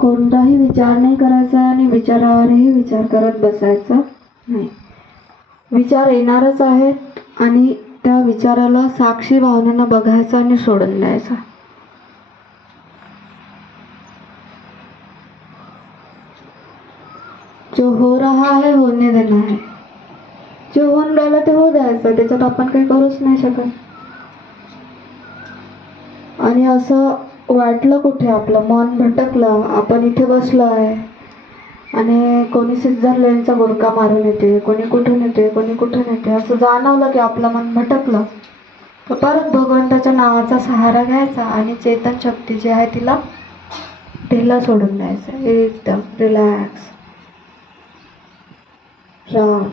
कोणताही विचार नाही करायचा आणि विचारावरही विचार करत बसायचा नाही. विचार येणारच आहेत आणि त्या विचाराला साक्षी भावनेनं बघायचं आणि सोडून द्यायचं. जो हो रहा है होने देना है. जे होऊन राहिलं ते होऊ द्यायचं, त्याच्यात आपण काही करूच नाही शकत. आणि असं वाटलं कुठे आपलं मन भटकलं, आपण इथे बसलो आहे आणि कोणी स्वित्झर्लंडचा गुरका मारून येते, कोणी कुठून येते, कोणी कुठून येते, असं जाणवलं की आपलं मन भटकलं, तर परत भगवंताच्या नावाचा सहारा घ्यायचा आणि चेतन शक्ती जी आहे तिला सोडून द्यायचं. एकदम रिलॅक्स, राम.